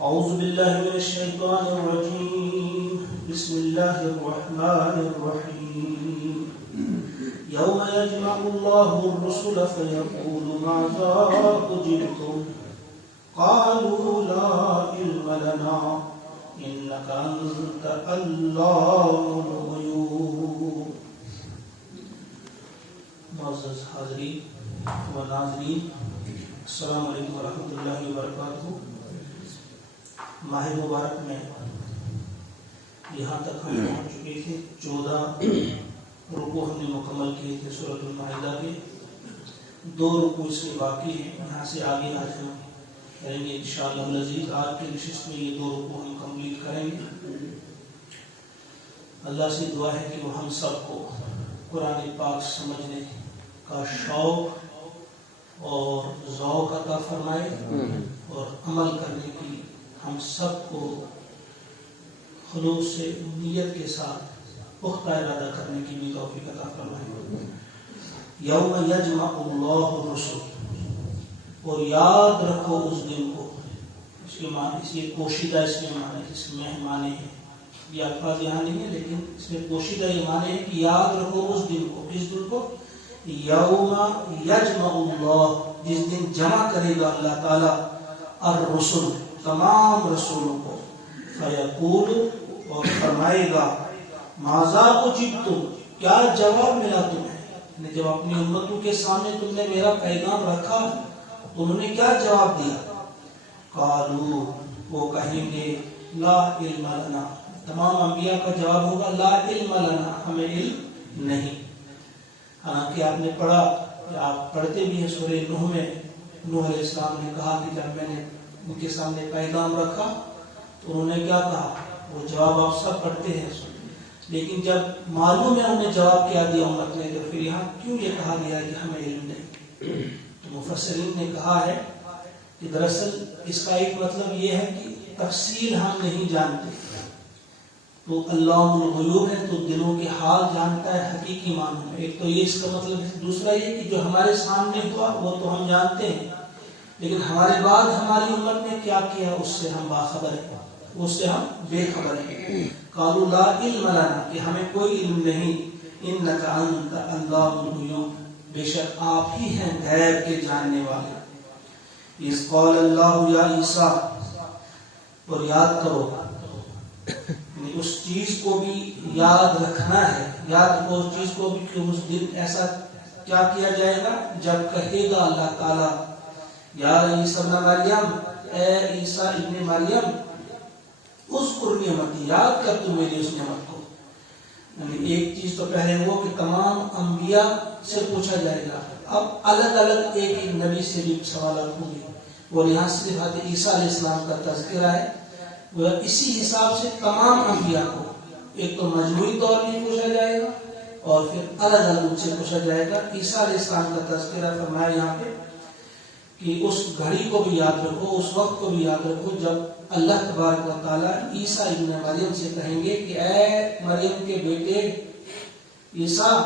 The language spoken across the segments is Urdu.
أعوذ بالله من الشيطان الرجيم بسم الله الرحمن الرحيم يوم يجمع الله الرسل فيقول ماذا أجبتم قالوا لا علم لنا إنك أنت علام الغيوب. معزز حاضرین و ناظرین، السلام علیکم ورحمۃ اللہ وبرکاتہ. ماہ مبارک میں یہاں تک ہم پہنچ چکے تھے. 14 رکوع ہم نے مکمل کیے تھے سورۃ المائدہ کے. 2 رکوع اس کے باقی ہیں. یہاں سے آگے آج ہم کریں گے انشاءاللہ العزیز. آج کی نشست میں یہ 2 رکوع ہم کمپلیٹ کریں گے. اللہ سے دعا ہے کہ وہ ہم سب کو قرآن پاک سمجھنے کا شوق اور ذوق عطا فرمائے اور عمل کرنے کی ہم سب کو خلوص سے نیت کے ساتھ پختہ ارادہ کرنے کی بھی توفیق عطا فرمائے. یوم یجمع اللہ الرسل، اور یاد رکھو اس دن کو. اس کے معنی یہ پوشیدہ اس میں معنی اس میں معنی ہے. یہ الفاظ یہاں نہیں ہے لیکن اس میں پوشیدہ یہ معنی ہے کہ یاد رکھو اس دن کو. کس دن کو؟ یوم یجمع اللہ، جس دن جمع کرے گا اللہ تعالی الرسل، تمام رسولوں کو. فیقول، اور فرمائے گا ماذا اجبتم، کیا جواب ملا تمہیں. جب اپنی امتوں کے سامنے تم نے میرا پیغام رکھا تو انہوں نے کیا جواب دیا؟ قالوا، وہ کہیں گے لا علم لنا. تمام انبیاء کا جواب ہوگا لا علم لنا، ہمیں علم نہیں. حالانکہ آپ نے پڑھا، آپ پڑھتے بھی ہیں سورہ نوح میں، نوح علیہ السلام نے کہا کہ جب میں نے ان کے سامنے پیغام رکھا تو انہوں نے کیا کہا. وہ جواب آپ سب پڑھتے ہیں. لیکن جب معلوم ہے انہیں جواب کیا دیا امت نے، تو پھر یہاں کیوں یہ کہا گیا کہ ہمیں علم نہیں؟ تو مفسرین نے کہا ہے کہ دراصل اس کا ایک مطلب یہ ہے کہ تفصیل ہم نہیں جانتے. تو علام الغیوب ہے تو دلوں کے حال جانتا ہے حقیقی معنی میں. ایک تو یہ اس کا مطلب ہے. دوسرا یہ کہ جو ہمارے سامنے ہوا وہ تو ہم جانتے ہیں، لیکن ہمارے بعد ہماری امت نے کیا کیا اس سے ہم باخبر ہیں، اس سے ہم بے خبر ہیں. قالوا لا علم لنا، کہ ہمیں کوئی علم نہیں. انک انت علام الغیوب، بے شک آپ ہی ہیں غیب کے جاننے والے. اذ قال اللہ یا عیسیٰ، اور یاد کرو، اس چیز کو بھی یاد رکھنا ہے. یاد رکھو اس چیز کو بھی کہ اس دن ایسا کیا کیا جائے گا جب کہے گا اللہ تعالی یا عیسیٰ ابن مریم، اے عیسیٰ ابن مریم، اذکر نعمتی، یاد کر تو میری اس نعمت کو. یعنی ایک چیز تو پہلے وہ کہ تمام انبیاء سے پوچھا جائے گا. اب الگ الگ ایک ایک نبی سے بھی سوالات ہوں گے، اور یہاں صرف حضرت عیسیٰ علیہ السلام کا تذکرہ ہے. وہ اسی حساب سے تمام انبیاء کو ایک تو مجموعی طور پر پوچھا جائے گا اور پھر الگ الگ ان سے پوچھا جائے گا. عیسیٰ علیہ السلام کا تذکرہ فرمایا یہاں پہ کہ اس گھڑی کو بھی یاد رکھو، اس وقت کو بھی یاد رکھو جب اللہ تبارک و تعالیٰ عیسیٰ ابن مریم سے کہیں گے کہ اے مریم کے بیٹے عیسیٰ،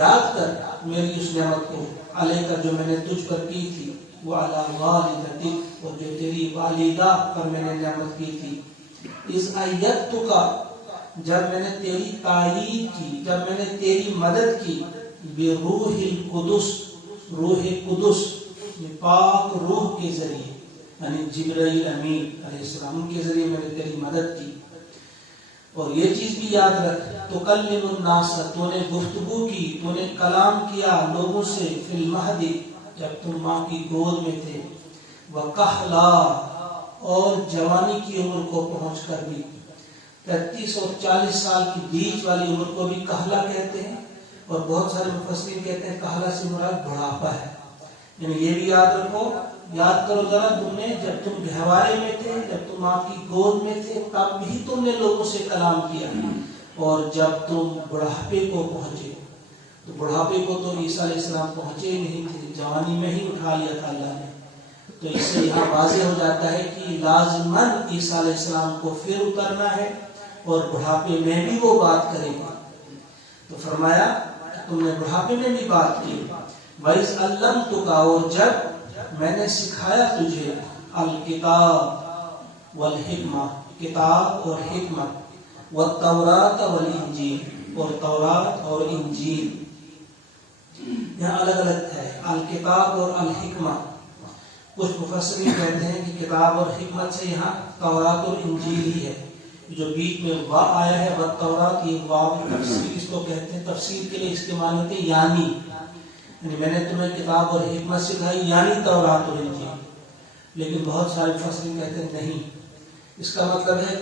یاد کر میری اس نعمت کو علیہ کا جو میں نے تجھ پر کی تھی، وہ علی والدتک، اور جو تیری والدہ پر میں نے نعمت کی تھی. اذ ایدتک، جب میں نے تیری تائید کی، جب میں نے تیری مدد کی، بروح القدس، روح قدس پاک روح کے ذریعے، یعنی جبرائیل امین علیہ السلام کے ذریعے میں نے تیری مدد کی. اور یہ چیز بھی یاد رکھ، تکلم الناس، تو نے گفتگو کی، تو نے کلام کیا لوگوں سے، فی المہد، جب تم ماں کی گود میں تھے، وکہلا، اور جوانی کی عمر کو پہنچ کر بھی. 33 اور 40 سال کی بیچ والی عمر کو بھی کہلا کہتے ہیں، اور بہت سارے مفسرین کہتے ہیں کہلا سے مراد بڑھاپا ہے. یعنی یہ بھی یاد رکھو، یاد کرو ذرا، تم نے جب تم گہوارے میں تھے، جب تم ماں کی گود میں تھے، تب بھی تم نے لوگوں سے کلام کیا. اور جب تم بڑھاپے کو پہنچے، تو بڑھاپے کو تو عیسیٰ علیہ السلام پہنچے ہی نہیں تھے، جوانی میں ہی اٹھا لیا تھا اللہ نے. تو اس سے یہاں واضح ہو جاتا ہے کہ لازماً عیسیٰ علیہ السلام کو پھر اترنا ہے اور بڑھاپے میں بھی وہ بات کرے گا. تو فرمایا تم نے بڑھاپے میں بھی بات کی. وَإِذْ عَلَّمْتُكَ، اور جب میں نے سکھایا تجھے الکتاب، والحکمہ کتاب اور حکمت، والتورات والانجیل اور تورات اور انجیل. یہاں الگ الگ ہے الکتاب اور الحکمہ. کچھ مفسرین کہتے ہیں کہ کتاب اور حکمت سے یہاں تورات اور انجیل ہی ہے. جو بیچ میں وا آیا ہے والتورات، یہ واو تفسیر اس کو کہتے ہیں. تفسیر کے لیے اس کے معنی ہوتے ہیں یعنی میں نے تمہیں کتاب اور حکمت سکھائی یعنی تورات اور انجیل. لیکن بہت سارے مفسرین کہتے ہیں نہیں، اس کا مطلب ہے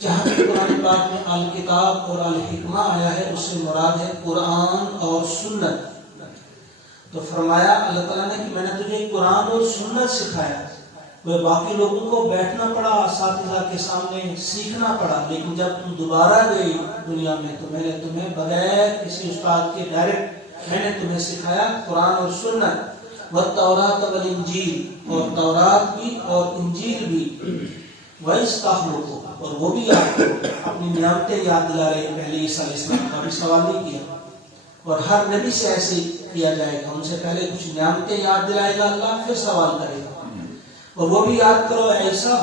جہاں بھی قرآن پاک میں الکتاب اور الحکمہ آیا ہے اس سے مراد ہے قرآن اور سنت. تو فرمایا اللہ تعالیٰ نے کہ میں نے تجھے قرآن اور سنت سکھایا. وہ باقی لوگوں کو بیٹھنا پڑا اساتذہ کے سامنے سیکھنا پڑا، لیکن جب تم دوبارہ گئی دنیا میں تو میں نے تمہیں بغیر کسی استاد کے ڈائریکٹ میں نے تمہیں سکھایا قرآن اور سنت. والتورات والانجیل اور تورات بھی اور انجیل بھی. وَإِسْتَخْلُقُ اور وہ بھی یاد کرو. اپنی نعمتیں یاد دلا رہے ہیں. پہلے عیسیٰ علیہ السلام کا بھی سوال نہیں کیا، اور ہر نبی سے ایسے کیا جائے گا. ان سے پہلے کچھ نعمتیں یاد دلائے گا اللہ، پھر سوال کرے گا. اور وہ بھی یاد کرو ایسا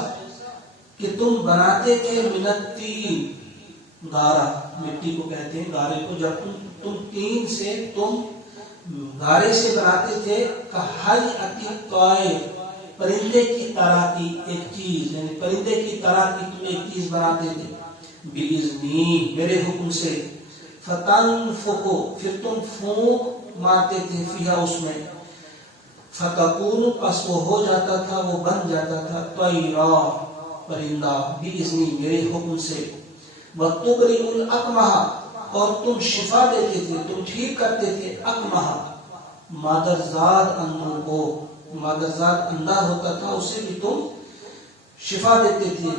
کہ تم بناتے تھے من الطین، گارا مٹی کو کہتے ہیں گارے کو. جب تم تین سے تم گارے سے بناتے تھے کہیئۃ الطیر، پرندے کی طرح کی ایک چیز، یعنی پرندے کی طرح کی تم ایک چیز بناتے تھے. بِإِذْنِی میرے حکم سے. فتنفخ پھر تم پھونک مارتے تھے فیہا اس میں. فتکون پس وہ ہو جاتا تھا، وہ بن جاتا تھا. طیرا پرندہ. بِإِذْنِی میرے حکم سے. وَتُبْرِئُ الْأَكْمَحَ اور تم شفا دیتے تھے، تم ٹھیک کرتے تھے. اکمہ مادرزاد اندھوں کو، مادرزاد اندھا ہوتا تھا اسے بھی تم شفا دیتے تھے،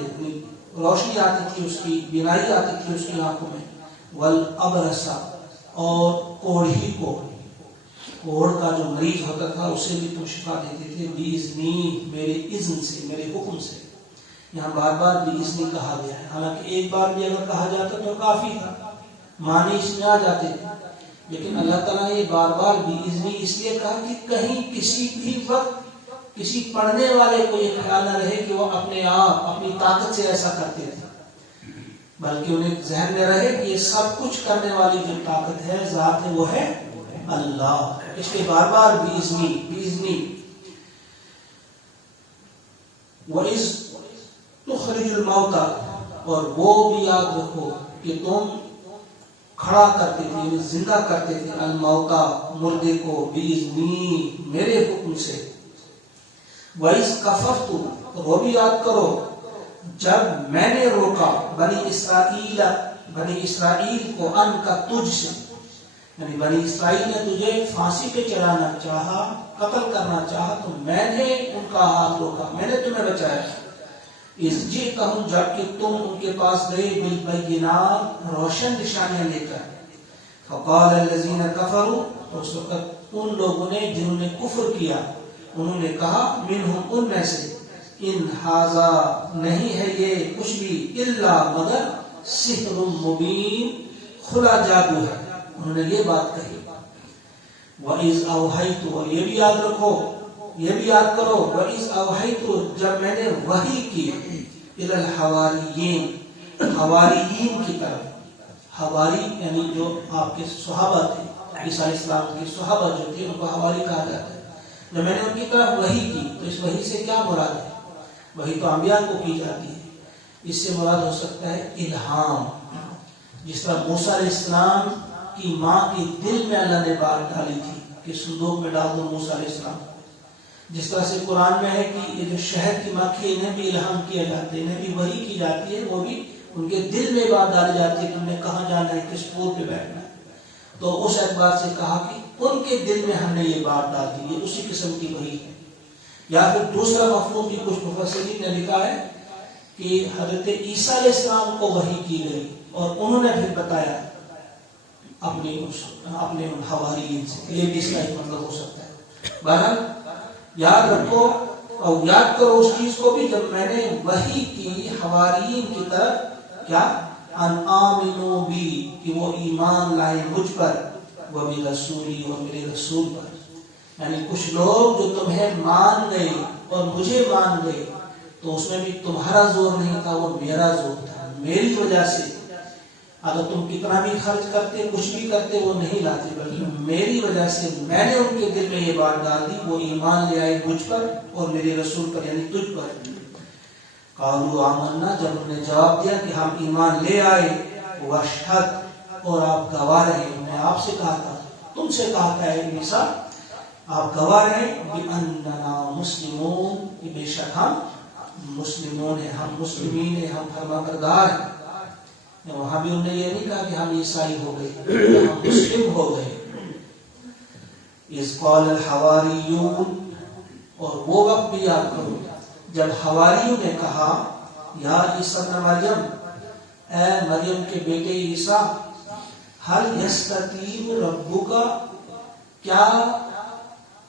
روشنی آتی تھی اس کی، بینائی آتی تھی اس کی آنکھوں میں. والابرص اور کوڑھی کو، کوڑ کا جو مریض ہوتا تھا اسے بھی تم شفا دیتے تھے. بِإِذْنِی میرے اذن سے، میرے حکم سے. یہاں بار بار بِإِذْنِی کہا گیا ہے، حالانکہ ایک بار بھی اگر کہا جاتا تو کافی تھا، معنی اس میں آ جاتے تھے. لیکن اللہ تعالیٰ نے یہ بار بار بِإِذْنِی اس لیے کہا کہ کہیں کسی بھی وقت کسی پڑھنے والے کو یہ خیال نہ رہے کہ وہ اپنے آپ اپنی طاقت سے ایسا کرتے تھے، بلکہ انہیں ذہن میں رہے کہ یہ سب کچھ کرنے والی جو طاقت ہے، ذات ہے، وہ ہے اللہ. اس لیے بار بار بِإِذْنِی بِإِذْنِی. وَإِذْ تُخْرِجُ الْمَوْتَى اور وہ بھی یاد رکھو کہ تم کھڑا کرتے تھے، یعنی زندہ کرتے تھے. الموتا مردے کو. بِإِذْنِی میرے حکم سے. وَإِذْ كَفَفْتُ اور وہ بھی یاد کرو جب میں نے روکا بنی اسرائیل کو ان کا تجھ سے، یعنی بنی اسرائیل نے تجھے پھانسی پہ چڑھانا چاہا، قتل کرنا چاہا، تو میں نے ان کا ہاتھ روکا، میں نے تمہیں بچایا. اس جئتہم جبکہ تم ان کے پاس گئے بالبینات روشن نشانیاں لے کر. فقال الذین کفروا تو اس وقت ان لوگوں نے جنہوں نے کفر کیا انہوں نے کہا منہم ان میں سے ان ھذا نہیں ہے یہ کچھ بھی الا مگر سحر مبین کھلا جادو ہے. انہوں نے یہ بات کہی. وَإِذْ أَوْحَيْتُ اور یہ بھی یاد رکھو، یہ بھی یاد کرو. وَإِذْ أَوْحَيْتُ جب میں نے وحی کی إِلَى الْحَوَارِيِّينَ حواریین کی طرف. حواری یعنی جو آپ کے صحابہ تھے، عیسیٰ علیہ السلام کے صحابہ جو تھے ان کو حواری کہا جاتا ہے. جب میں نے ان کی طرف وحی کی تو اس وحی سے کیا مراد ہے؟ وحی تو انبیاء کو کی جاتی ہے. اس سے مراد ہو سکتا ہے الہام. جس طرح موسیٰ علیہ السلام کی ماں کے دل میں اللہ نے بات ڈالی تھی کہ صندوق میں ڈال دو موسیٰ علیہ السلام. جس طرح سے قرآن میں ہے کہ یہ جو شہد کی مکھی انہیں بھی الہام کیا جاتا ہے، انہیں بھی وحی کی جاتی ہے، وہ بھی ان کے دل میں بات ڈالی جاتی ہے کہ انہیں کہاں جانا ہے، کس پور پہ بیٹھنا ہے. تو اس اعتبار سے کہا کہ ان کے دل میں ہم نے یہ بات ڈال دی، یہ اسی قسم کی وحی ہے. یا پھر دوسرا مفہوم بھی کچھ مفسرین نے لکھا ہے کہ حضرت عیسیٰ علیہ السلام کو وحی کی گئی اور انہوں نے پھر بتایا اپنے ان حواریین سے. یہ بھی اس کا ایک مطلب ہو سکتا ہے. بہرحال یاد رکھو اور یاد کرو اس چیز کو بھی جب میں نے وحی کی حواریین کی طرف کیا ان آمنو بی کہ وہ ایمان لائے مجھ پر، وہ بھی رسولی اور میرے رسول پر. یعنی کچھ لوگ جو تمہیں مان گئے اور مجھے مان گئے تو اس میں بھی تمہارا زور نہیں تھا، وہ میرا زور تھا، میری وجہ سے اگر تم کتنا بھی خرچ کرتے کچھ بھی کرتے وہ نہیں لاتے، بلکہ میری وجہ سے میں نے ان کے دل میں یہ بات ڈال دی، وہ ایمان لے آئے مجھ پر اور میرے رسول پر یعنی تجھ پر۔ قالوا آمنا، جب انہوں نے جواب دیا کہ ہم ایمان لے آئے، واشہد، اور آپ گواہ رہے، میں آپ سے کہا تھا، تم سے کہا تھا اے عیسیٰ آپ گواہ رہے بِأَنَّنَا مُسْلِمُونَ، کہ بے شک ہم مسلمون ہیں، ہم مسلمین ہیں، ہم فرمانبردار ہیں۔ وہاں بھی انہوں نے یہ نہیں کہا کہ ہم عیسائی ہو گئے، ہم مسلم ہو گئے۔ اِذْ قَالَ الْحَوَارِيُّونَ، اور وہ وقت بھی یاد کرو جب حواریوں نے کہا یا عیسیٰ ابن مریم، اے مریم کے بیٹے عیسیٰ، هل يستطيع ربك، کیا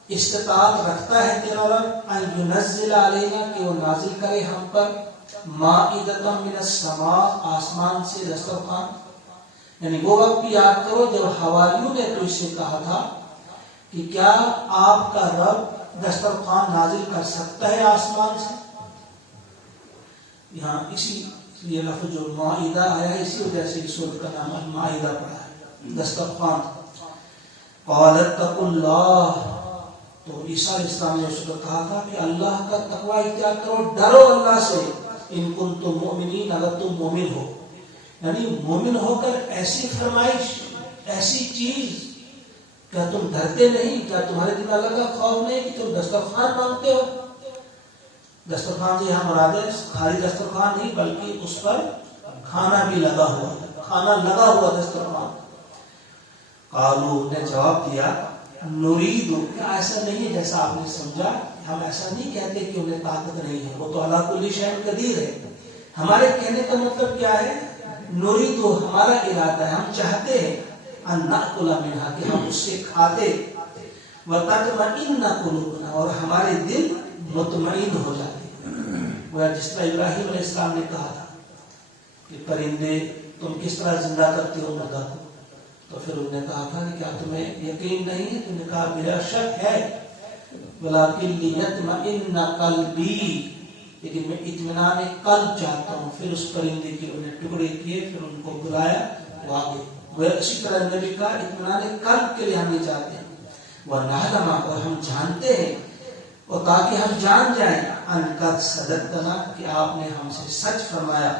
استطاعت رکھتا ہے تیرا رب ان ينزل علینا، کہ وہ نازل کرے ہم پر مائدۃ من السماء، آسمان سے دسترخوان۔ یعنی وہ وقت بھی یاد کرو جب حواریوں نے تو اس سے کہا تھا کہ کیا آپ کا رب دسترخوان نازل کر سکتا ہے آسمان سے۔ یہاں اسی یہ لفظ جو مائدہ آیا ہے اسی وجہ سے اس سورۃ کا نام مائدہ پڑا ہے، دسترخوان۔ قالت اتقوا اللہ، تو عیسیٰ علیہ السلام نے اس کو کہا تھا کہ اللہ کا تقوی اختیار کرو، ڈرو اللہ سے، ان کنتم مؤمنین، اگر تم مومن ہو۔ یعنی مومن ہو کر ایسی فرمائش، ایسی چیز، کیا تم ڈرتے نہیں؟ کیا تمہارے دل میں اللہ کا خوف نہیں کہ تم دسترخوان مانگتے ہو؟ دسترخوان سے یہاں مراد ہے خالی دسترخوان نہیں بلکہ اس پر کھانا بھی لگا ہوا ہے، کھانا لگا ہوا دسترخوان۔ قالوا، نے جواب دیا، نرید، کیا ایسا نہیں ہے جیسا آپ نے سمجھا، ہم ایسا نہیں کہتے کہ انہیں طاقت نہیں ہے، وہ تو علی کل شیء قدیر ہے۔ ہمارے کہنے کا مطلب کیا ہے؟ نرید، ہمارا ارادہ ہے، ہم چاہتے ہیں ان ناکل منہا، کہ ہم اس سے کھاتے، وتطمئن قلوبنا، اور ہمارے دل مطمئن ہو جاتے۔ وہ جس طرح ابراہیم علیہ السلام نے کہا تھا کہ پرندے تم کس طرح زندہ کرتے ہو مردہ کو، تو پھر انہوں نے کہا تھا کہ کیا تمہیں یقین نہیں ہے؟ تو نے کہا میرا شک ہے، ولیکن لیطمئن قلبی، لیکن میں اطمینان قلب چاہتا ہوں۔ پھر اس پرندے کے انہوں نے ٹکڑے کیے، پھر ان کو بلایا، وہ آگے۔ وہ اسی طرح نبی کا اطمینان قلب کے لیے ہم یہ چاہتے ہیں، وَنَعْلَمَ، اور ہم جانتے ہیں، اور تاکہ ہم جان جائیں، ان قد صدقتنا، کہ آپ نے ہم سے سچ فرمایا،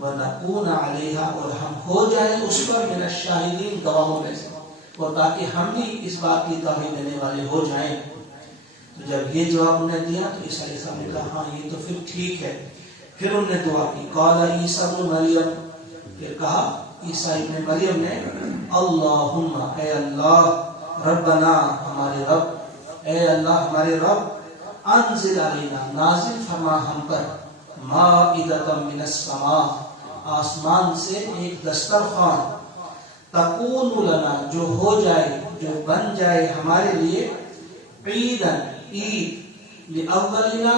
وَنَكُونَ عَلَيْهَا، اور ہم ہو جائیں اس پر من الشاہدین، گواہوں میں سے، اور تاکہ ہم بھی اس بات کی گواہی دینے والے ہو جائیں۔ تو جب یہ جواب انہیں دیا تو عیسیٰ علیہ السلام نے کہا ہاں یہ تو پھر ٹھیک ہے۔ پھر انہوں نے دعا کی، قال عیسیٰ ابن مریم، پھر کہا عیسیٰ ابن مریم نے، اللہم، اے اللہ، ربنا، ہمارے رب، اے اللہ ہمارے رب، انزل علینا، نازل فرما ہم پر، مائدۃ من السماء، آسمان سے ایک دسترخوان، تکون لنا، جو ہو جائے، جو بن جائے ہمارے لیے، عیداً، عید، لأولنا،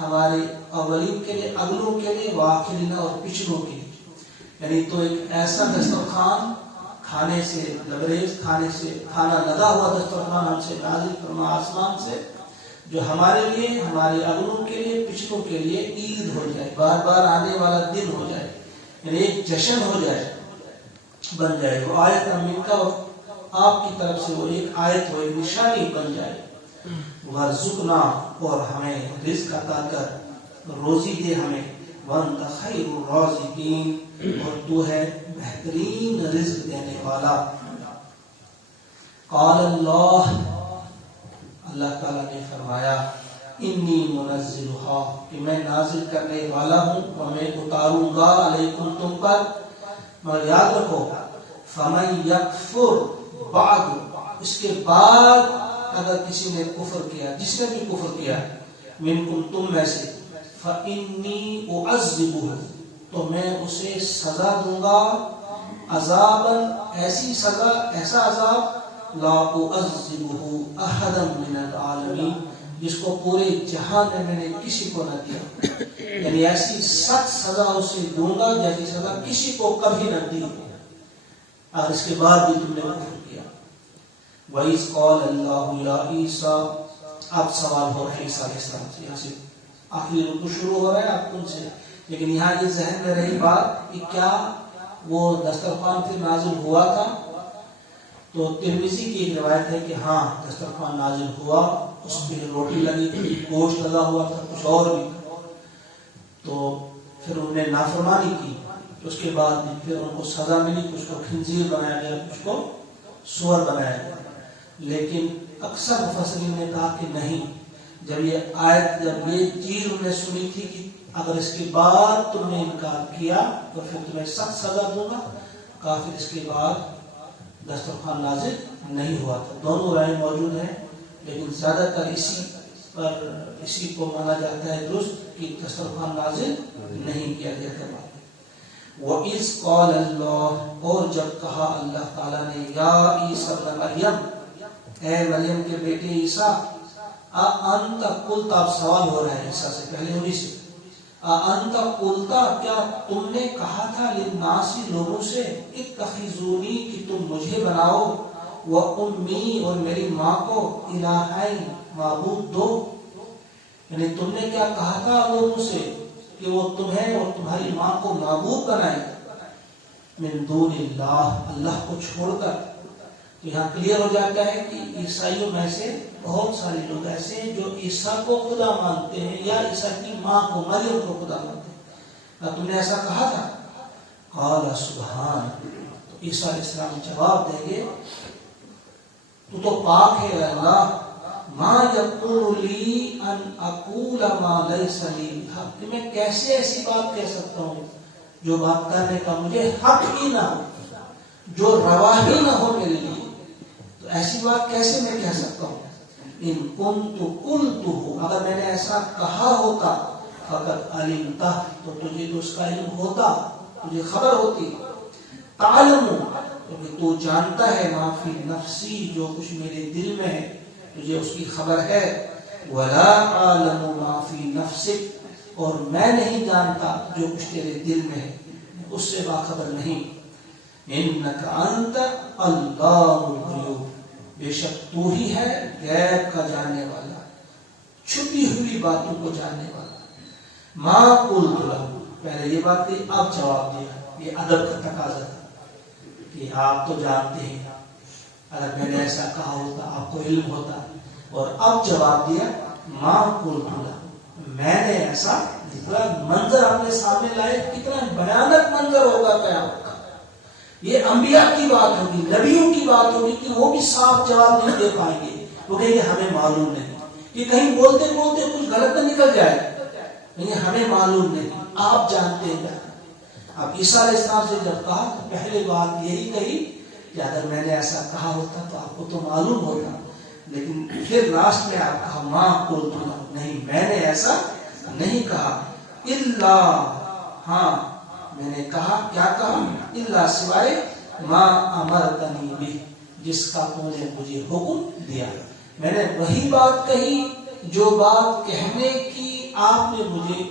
ہمارے اولین کے لیے، اگلوں کے لیے، وآخرین، اور پچھلوں کے لیے۔ یعنی تو ایک ایسا دسترخوان، کھانے سے لبریز، کھانے سے کھانا لگا ہوا دسترخوان ہم سے نازل فرما آسمان سے، جو ہمارے لیے، ہمارے اگلوں کے لیے، پچھلوں کے لیے عید ہو جائے، بار بار آنے والا دن ہو جائے، یعنی ایک جشن ہو جائے، بن جائے۔ وہ آیت امین کا آپ کی طرف سے وہ ایک آیت ہو، ایک نشانی بن جائے۔ وَرْزُقْنَا، اور ہمیں رزق عطا کر، روزی دے ہمیں، وَأَنْتَ خَيْرُ الرَّازِقِينَ، اور تو ہے بہترین رزق دینے والا۔ قال اللہ، اللہ تعالیٰ نے فرمایا، انی منزلھا، کہ میں نازل کرنے والا ہوں، اور میں اتاروں گا علیکم تم پر، مگر یاد رکھو، فَمَن يَكْفُرْ بعد، اس کے بعد اگر کسی نے کفر کیا، جس نے بھی کفر کیا، منکم تم میں سے، فَإِنِّي أُعَذِّبُهُ، تو میں اسے سزا دوں گا، عذاباً، ایسی سزا، ایسا عذاب، لا أُعَذِّبُهُ أَحَدًا مِنَ الْعَالَمِينَ، جس کو پورے جہان میں نے کسی کو نہ دیا، یعنی ایسی سخت سزا اسے دوں گا جیسی سزا کسی کو کبھی نہ دی، اور اس کے بعد بھی تم نے کفر کیا۔ وَإِذْ قَالَ اللَّهُ يَا عِيسَىٰ، اب سوال ہو رہا ہے عیسیٰ علیہ السلام سے، یہاں سے آخری رکوع شروع ہو رہا ہے آپ ان سے، لیکن یہاں یہ ذہن میں رہی بات کہ کیا وہ دسترخوان پھر نازل ہوا تھا؟ تو ترمذی کی ایک روایت ہے کہ ہاں دسترخوان نازل ہوا، اس پہ روٹی لگی تھی، گوشت لگا ہوا تھا، کچھ اور بھی، تو پھر انہوں نے نافرمانی کی، اس کے بعد پھر ان کو سزا ملی، کچھ کو خنزیر بنایا گیا، کچھ کو سور بنایا گیا۔ لیکن اکثر مفسرین نے کہا کہ نہیں، جب یہ چیز انہوں نے سنی تھی کہ اگر اس کے بعد تم نے انکار کیا تو پھر تمہیں سخت سزا دوں گا، کافر اس کے بعد دسترخوان نازل نہیں ہوا تھا۔ دونوں رائے موجود ہیں، لیکن زیادہ تر اسی کو مانا جاتا ہے درست کہ دسترخوان نازل نہیں کیا گیا تھا۔ وَإِذْ قَالَ اللَّهُ، اور جب کہا اللہ تعالیٰ نے، یا عیسیٰ ابن مریم، اے مریم کے بیٹے عیسیٰ، اَأَنْتَ قُلْتَ، اب سوال ہو رہا ہے عیسیٰ سے، پہلے انہی سے، اَأَنْتَ قُلْتَ، کیا تم نے کہا تھا لِلنَّاسِ، لوگوں سے، اتَّخِذُونِی، کہ تم مجھے بناؤ، وَأُمِّی، اور میری ماں کو، الٰہَیْن، معبود دو، یعنی تم نے کیا کہا تھا لوگوں سے کہ وہ تمہیں اور تمہاری ماں کو معبود بنائے، من دون اللہ، اللہ کو چھوڑ کر۔ تو یہاں کلیئر ہو جاتا ہے کہ عیسائیوں میں سے بہت سارے لوگ ایسے ہیں جو عیسیٰ کو خدا مانتے ہیں، یا عیسیٰ کی ماں کو، مریم کو خدا مانتے ہیں، کیا تم نے ایسا کہا تھا؟ قال سبحان، تو عیسیٰ علیہ السلام جواب دیں گے، تو پاک ہے اللہ، ما یقول لی ان اقول ما لیس لی بحق، کہ میں کیسے ایسی بات کہہ سکتا ہوں جو بات کرنے کا مجھے حق ہی نہ ہو، جو روا ہی نہ ہو میرے لیے، تو ایسی بات کیسے میں کہہ سکتا ہوں؟ ان کنت قلتہ، اگر میں نے ایسا کہا ہوتا، فقط علمتہ، تو تجھے تو اس کا علم ہوتا، تجھے خبر ہوتی، تعلم، کیونکہ تو جانتا ہے، ما فی نفسی، جو کچھ میرے دل میں ہے تجھے اس کی خبر ہے، ولا اعلم ما فی نفسک، اور میں نہیں جانتا جو کچھ تیرے دل میں ہے، اس سے باخبر نہیں، انک انت علام الغیوب، بے شک تو ہی ہے غیب کا جاننے والا، چھپی ہوئی باتوں کو جاننے والا۔ ما قلت لہم، پہلے یہ بات تھی، اب جواب دیا، یہ ادب کا تقاضا تھا کہ آپ تو جانتے ہیں، اگر میں نے ایسا کہا ہوتا آپ کو علم ہوتا، اور اب جواب دیا، ما قلت لہم، میں نے ایسا، منظر اپنے سامنے لائے، کتنا بھیانک منظر ہوگا قیامت کا۔ یہ انبیاء کی بات ہوگی، نبیوں کی بات ہوگی کہ وہ بھی صاف جواب نہیں دے پائیں گے، وہ کہیں گے ہمیں معلوم نہیں، کہ کہیں بولتے بولتے کچھ غلط نہ نکل جائے، کہیں ہمیں معلوم نہیں، آپ جانتے ہیں۔ اب عیسیٰ علیہ السلام سے جب کہا تو پہلے بات یہی کہی کہ اگر میں نے ایسا کہا ہوتا تو آپ کو تو معلوم ہوتا، لیکن پھر لاسٹ میں آپ کہا ما قلت لہم، نہیں میں نے ایسا نہیں کہا، الا، ہاں میں نے کہا، کیا کہا، الا، سوائے، ما امرتنی بہ، جس کا تو نے مجھے حکم دیا، میں نے وہی بات کہی جو بات کہنے کی آپ نے مجھے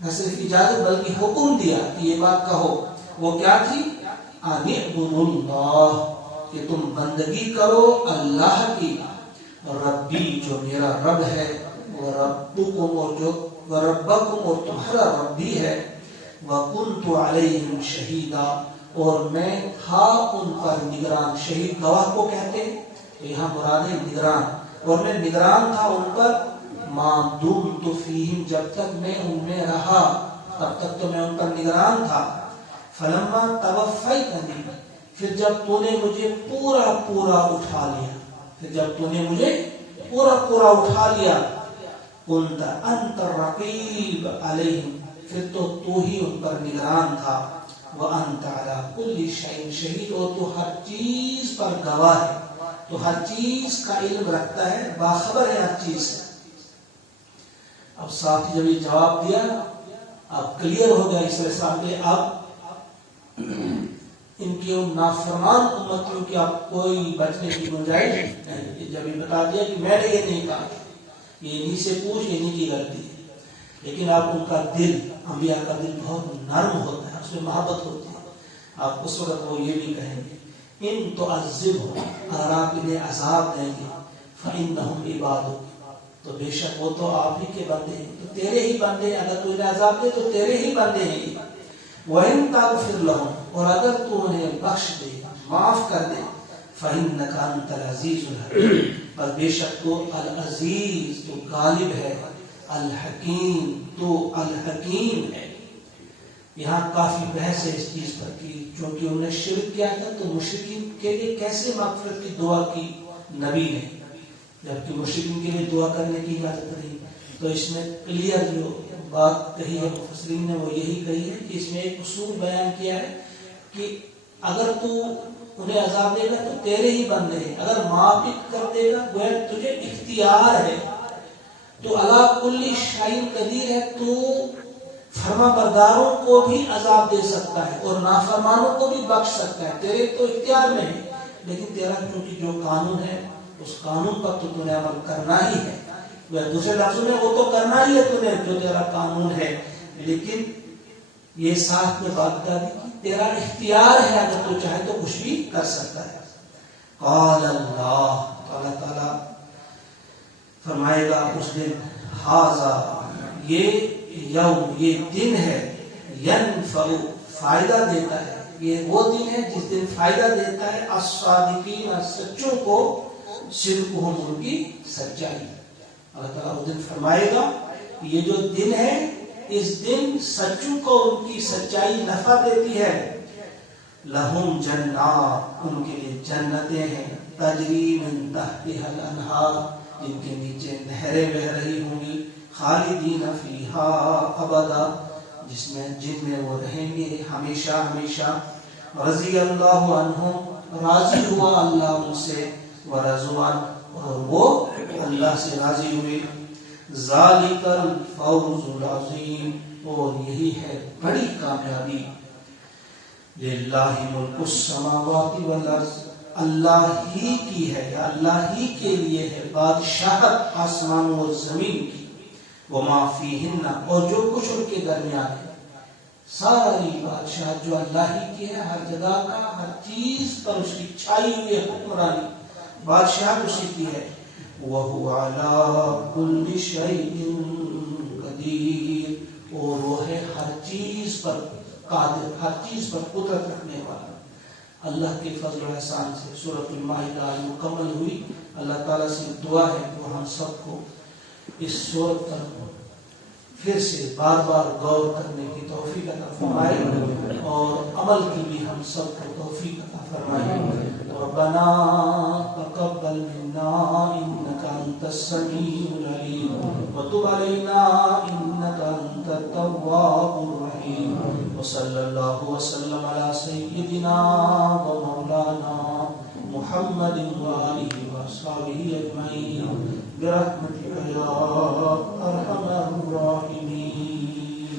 نہ صرف اجازت بلکہ حکم دیا کہ یہ بات کہو، وہ کیا تھی، ان اعبدوا اللہ، کہ تم بندگی کرو اللہ کی، ربی، جو میرا رب ہے، وربکم، اور جو وربکم، اور تمہارا رب بھی ہے، وکنت علیہم شہیدا، اور میں تھا ان پر نگران، شہید گواہ کو کہتے ہیں، یہاں مراد ہے نگران، اور میں نگران تھا ان پر، ما دمت فیہم، جب تک میں ان میں رہا، تب تک تو میں ان پر نگران تھا، فلما توفیتنی، پھر جب تو نے مجھے پورا پورا اٹھا لیا، پھر جب تو نے مجھے پورا پورا اٹھا لیا، کنت انت الرقیب علیہم، پھر تو ہی ان پر نگران تھا، وانت علی کل شیء شہید، اور تو ہر چیز پر گواہ ہے، تو ہر چیز کا علم رکھتا ہے، باخبر ہے ہر چیز سے۔ اب ساتھ جب یہ جواب دیا، اب کلیئر ہو گیا اس السلام کے، اب ان کی نافرمان امتیوں کی اب کوئی بچنے کی گنجائش نہیں، جب یہ بتا دیا کہ میں نے یہ نہیں کہا، یہ انہی سے پوچھ، انہی کی غلطی ہے، لیکن آپ ان کا دل، انبیاء کا دل بہت نرم ہوتا ہے، اس میں محبت ہوتی ہے، آپ اس وقت وہ یہ بھی کہیں گے، ان تعذبہم، اگر آپ انہیں عذاب دیں گے، فإنہم عبادک، تو بے شک وہ تو آپ ہی کے بندے ہیں، تو تیرے ہی بندے ہیں، اگر تو انہیں عذاب دے تو تیرے ہی بندے ہیں۔ وَإِن تَغْفِرْ لَهُمْ، اور اگر تو انہیں بخش دے، معاف کر دے، فَإِنَّكَ أَنْتَ الْعَزِيزُ الْحَكِيمُ، بس بے شک تو العزیز، تو غالب ہے، الحکیم، تو الحکیم ہے۔ یہاں کافی بحث ہے اس چیز پر کہ چونکہ انہوں نے شرک کیا تھا تو مشرکین کے لیے کیسے مغفرت کی دعا کی نبی نے، جبکہ مشرکین کے لیے دعا کرنے کی اجازت نہیں۔ تو اس میں کلیئر جو بات کہی ہے مفسرین نے وہ یہی کہی ہے کہ اس میں ایک اصول بیان کیا ہے کہ اگر تو انہیں عذاب دے گا تو تیرے ہی بندے ہیں، اگر معاف کر دے گا گویا تجھے اختیار ہے، تو علی کل شیء قدیر ہے، تو فرما برداروں کو بھی عذاب دے سکتا ہے اور نافرمانوں کو بھی بخش سکتا ہے، تیرے تو اختیار میں ہے، لیکن تیرا کیونکہ جو قانون ہے اس قانون پر تو نے عمل کرنا ہی ہے، دوسرے لفظوں میں وہ تو کرنا ہی ہے تمہیں جو تیرا قانون ہے، لیکن یہ ساتھ میں بات کر دی کہ تیرا اختیار ہے، اگر تو چاہے تو کچھ بھی کر سکتا ہے۔ قال اللہ تعالیٰ فرمائے گا اس دن، ھذا، یہ یوم، یہ دن ہے، ینفع، فائدہ دیتا ہے، یہ وہ دن ہے جس دن فائدہ دیتا ہے الصادقین، سچوں کو، صدقہم، ان کی سچائی۔ اللہ تعالیٰ اس دن فرمائے گا یہ جو دن ہے اس دن سچوں کو ان کی سچائی نفع دیتی ہے۔ لہم جنات، ان کے لیے جنتیں ہیں، تجری من تحتها الانہار، جن کے نیچے نہریں بہ رہی ہوں گی، خالدین فیہا ابدا، جن میں وہ رہیں گے ہمیشہ ہمیشہ۔ رضی اللہ عنہم، راضی ہوا اللہ ان سے، ورضوا عنہ، اور وہ اللہ سے راضی ہوئے۔ ذالک الفوز العظیم، اور یہی ہے بڑی کامیابی۔ للہ ملک السماوات والارض، اللہ ہی کی ہے یا اللہ ہی کے لیے ہے بادشاہت آسمانوں اور زمین کی، وما فیہن، اور جو کچھ ان کے درمیان ہے، ساری بادشاہت جو اللہ ہی کی ہے، ہر جگہ کا، ہر چیز پر اس کی چھائی ہوئی ہے حکمرانی، بادشاہت اسی کی ہے۔ وَهُوَ عَلَىٰ كُلِّ شَيْءٍ قَدِيرٌ، اور وہ ہے ہر چیز پر قادر، ہر چیز پر قدرت رکھنے والا۔ اللہ کے فضل و احسان سے سورۃ المائدہ مکمل ہوئی۔ اللہ تعالیٰ سے دعا ہے کہ ہم سب کو اس سورت پر پھر سے بار بار غور کرنے کی توفیق عطا فرمائے اور عمل کی بھی ہم سب کو توفیق عطا فرمائے۔ ربنا تقبل منا انك انت السميع العليم وتب علينا انك انت التواب الرحيم، وصلى الله وسلم على سيدنا ومولانا محمد وآله وصحبه اجمعين برحمتك يا ارحم الراحمين۔